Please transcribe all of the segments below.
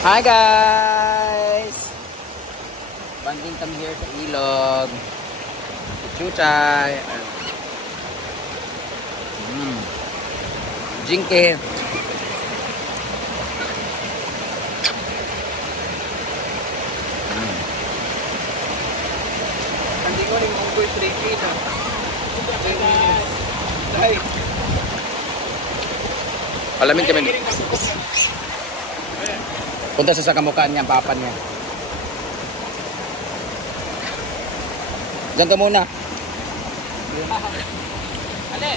Hi guys! Banding kami here sa ilog. Chuchay. Jinke. Hindi ko rin unggoy 3 feet. Ay. Alamin kami. Punta sa kamukhaan niya, papan niya. Diyan ka muna. Ale.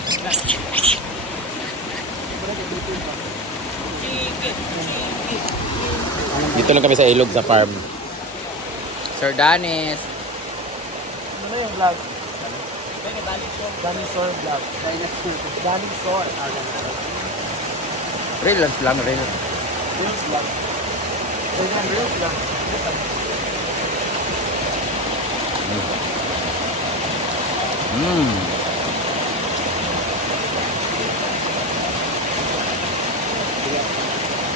Dito lang kami sa ilog sa farm. Sir Danis. Ano yung vlog? Dinosaur vlog. Dinosaur. Reels lang, reels. Reels vlog. Reels vlog.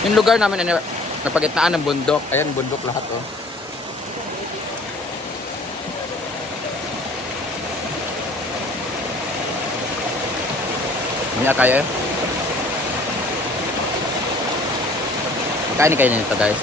Yung lugar namin na napagitnaan ng bundok. Ayan, bundok lahat oh. Hindi kaya eh. Kain kayo nito guys.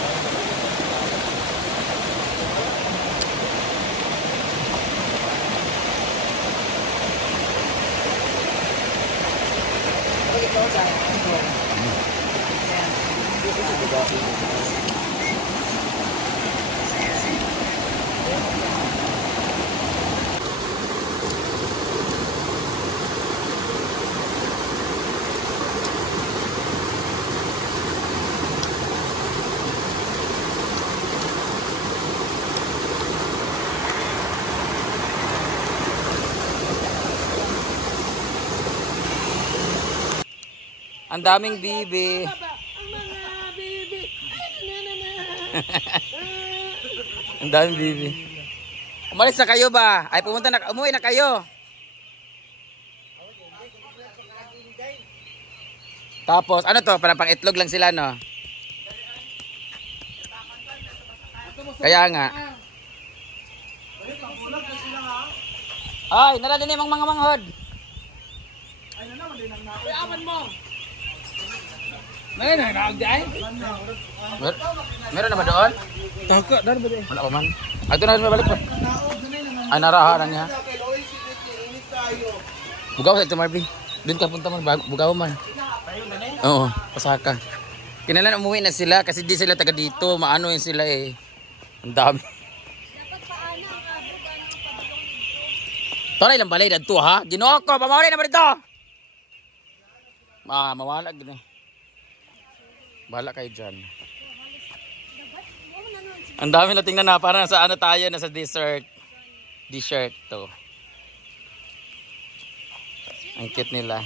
Ang daming bibi. Ang daming bibi. Umalis na kayo ba? Ay pumunta na, umuwi na kayo. Tapos ano to? Parang pang itlog lang sila no. Kaya nga. Ay, naradinig mong mga manghod. Ay, naman din ang naku. Ay, aman mo. Meron na ba doon? Taka, dar ba din? Wala pa man. Ay, ito na rin mabalik pa. Ay, naraharan niya. Bugaw sa ito, Marby. Doon ka punta man, bugaw man. Oo, pasaka. Kinalan umuwi na sila kasi di sila taga dito. Maano yun sila eh. Ang dami. Toray lang balay dito ha. Ginoo ko, pamawalay na ba dito? Mawalag na. Bahala kayo dyan. Ang dami na tingnan na. Parang sa ano tayo, nasa dessert. Dessert to. Ang cute nila.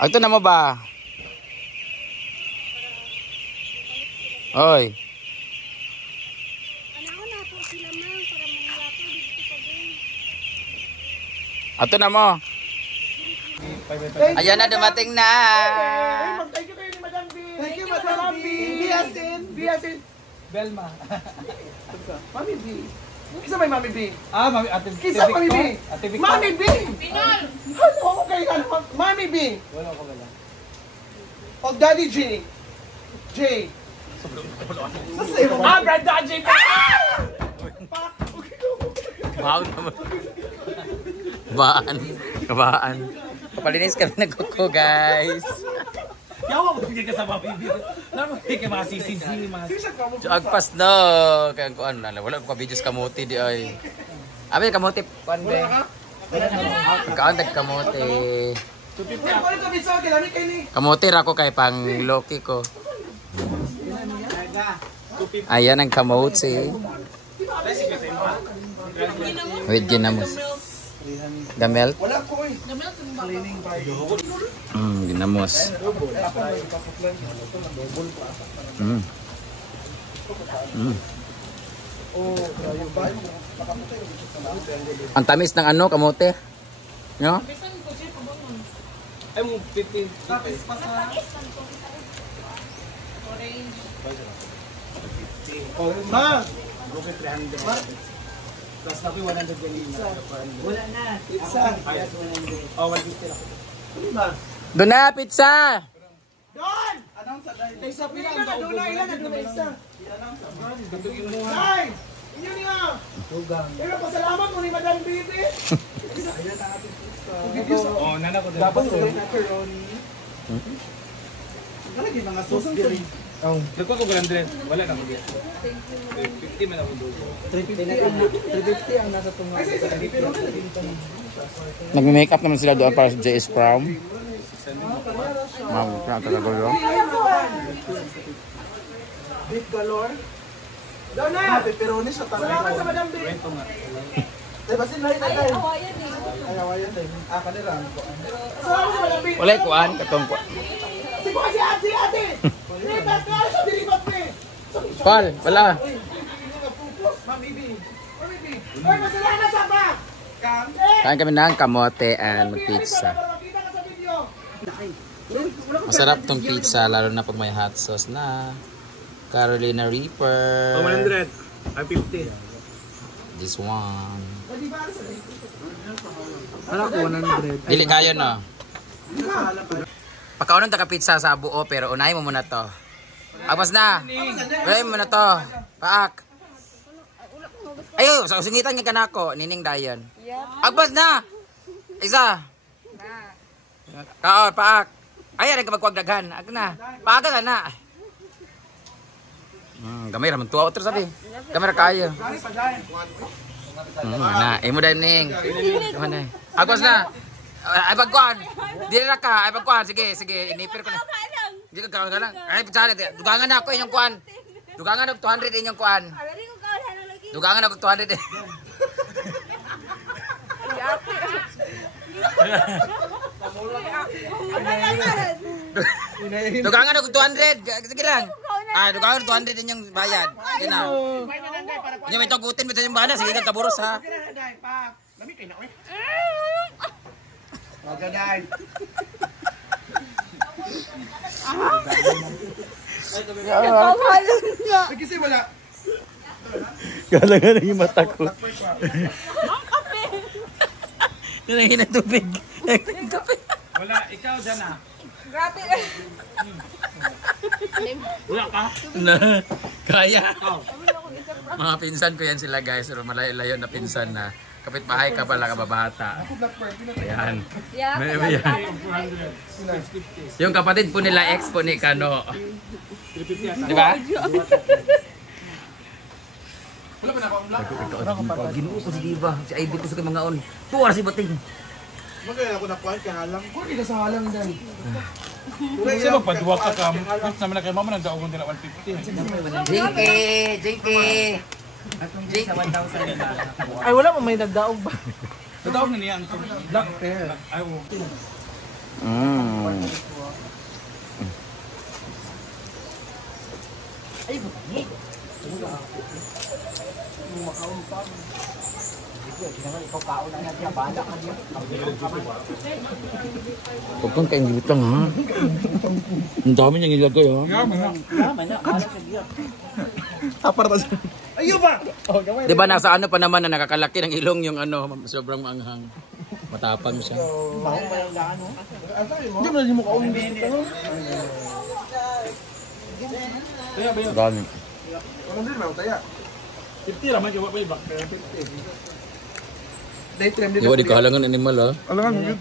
Ito na mo ba? Oy. Ato na mo. Ayan na, dumating na. Thank you kayo ni Madam B. Thank you, Madam B. Biasin. Belma. Mami B. Isa may Mami B. Mami Ate B. Kisa Mami B. Mami B. Pinal. Hello, okay ka naman. Mami B. Wala ko wala. O Daddy J. J. Brother J. Wow naman. Kabaan. Kapalinis kami nagkuko guys. Yawa mo hindi ka sa Mami B. Lalo hindi ka masisisi. Agpas no. Kaya ko ano na. Wala ko ka-videos kamuti di ay. Abi kamuti. Kuan be. Kaon kamuti. Kamuti ra ko kay pang loki ko. Ayan ang kamuti. Wait, ginamos. Gamel? Wala ko eh. Ginamos. Ang tamis ng ano, kamote. No? Ay mo 15. Tapos pa sa... Ma! Broken 300. Plus na 100 ganina. Wala na. Pizza. Yes, 100. Oh, 150 ako. Ano ba? Doon na, pizza! Doon! Announce sa dahil. Isa pila ang doon na ilan na doon na isa. Ay! Inyo niya! Pero pasalamat mo ni Madam Bibi. Oh, nana ko. Dapat sa macaroni. Lagi mga sauce diri. Oh. Nagko ko 100. Wala na ko diya. 50 man ako doon. 350 ang nasa tunga. Ay, sa pero nalaging ito. Nagme-makeup naman sila doon para sa JS Prom. Ma'am, pinatagagulo. Beef galore. Doon na! Pepperoni sa tabi. Salamat sa Madam Bibi. Kwento nga. Ay, basin na rin tayo. Ay, hawayan tayo. Ah, kanila. Salamat sa Madam Bibi. Wala kuan, katong kuan. Sige, si ate, ate! Lipat ka! Sa dilipat me! Paul, wala. Mami B. Mami B. Ay, masalamat sa ba? Kain kami ng kamote and mag-pizza. Makita ka sa video. Masarap tong pizza, lalo na pag may hot sauce na. Carolina Reaper. Oh, 100. Ay 50. This one. Ano ko, 100? Dili kayo no. Pakaunan ta ka pizza sa buo pero unahin mo muna to. Agpas na. Unahin mo muna to. Paak. Ayo, sa usingitan nga kanako, nining dayon. Agpas na. Isa. Kaon, paak. Ay, ka magkuwagdaghan. Ag na. Paaga ka na. Gamay raman tuwa otro sabi. Kamera kayo. Na, imo dai ning. Mana? Agos na. Ay pagkuan. Dili ra ka, ay pagkuan. Sige, sige, inipir ko na. Di ka galang. Ay pitsara, dugangan na ako inyong kuan. Dugangan og 200 inyong kuan. Dugangan og 200. Dugangan og 200. Sige lang. Ah, dugangan og 200 inyong bayad. Sige na. Inyo may tagutin mo sa inyong bana. Sige ka kaburos ha. Lami kay na oy. Magaday. Sige si wala. Galangan ang mata ko. Nalangin na tubig. Wala, ikaw dyan ah. Grabe. Wala ka? Na, kaya. Mga pinsan ko yan sila guys. Pero malayo-layo na pinsan na. Kapitbahay ka pala kababata. Ayan. May yan. Yung kapatid po nila ex po ni Kano. Di ba? Wala pa na ako Ginoo ko si Diva. Si Ivy ko sa mga on. Tuwa si Bating. Magkaya ako nakuha kay halang. Kung di ka sa halang din. Kasi magpaduwa ka ka. Kung naman na kayo mama, nagdaogon din na 150. JK! JK! JK! Ay wala pa may nagdaog ba? Nagdaog na niya ang black hair. Ay, Huwag kang kain gutang ha. Ang dami niyang ilagay ha. Tapar ta. Ayo ba? Oh, gamay. Di ba nasa ano pa naman na nakakalaki ng ilong yung ano, sobrang maanghang. Matapang siya. Hindi mo na mo kaon dito. Dami. Ano din mo taya? 50 raman yung wapay back. 50. Day trim din. Di ba di kahalangan animal ha? Alangan mo.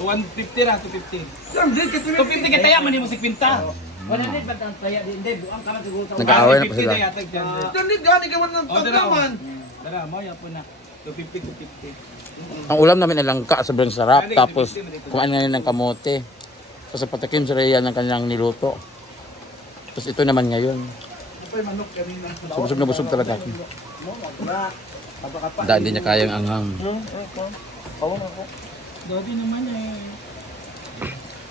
150 ra, 250. Yan din kay 250 kita ya, mani mo si Quinta. Nag-aaway na pa sila. Yan din gani ka man ng tagdaman. Tara, mo ya po na. 250. Ang ulam namin ay langka, sobrang sarap. Tapos kumain nga ng kamote. Tapos patikim si Rhea ng kanyang niluto. Tapos ito naman ngayon. Busog na busog talaga ako. Dahil hindi niya kayang anghang. Dodi naman eh.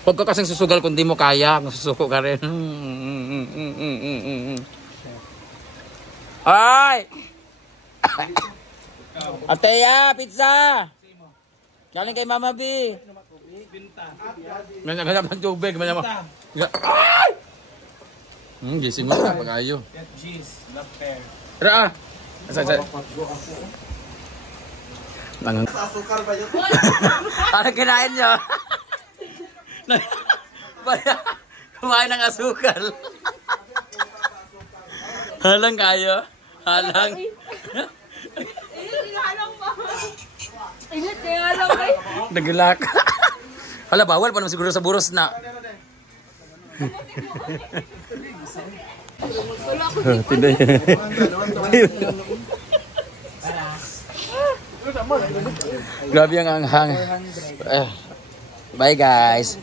Huwag ka kasing susugal kung di mo kaya. Masusuko ka rin. Ay! Ateya, pizza! Galing kay Mama B. Ganyan ng tubig. Ay! Gising mo ka pag-ayo. Get cheese, love pear. Tara ah. Asukal ba yun? Parang kinain nyo. Kumain ng asukal. Halang kayo. Halang. Halang pa. Ingat kaya halang kay. Nagilak. Hala, bawal pa naman siguro sa buros na. Tinday. Grabe ang anghang. Bye guys.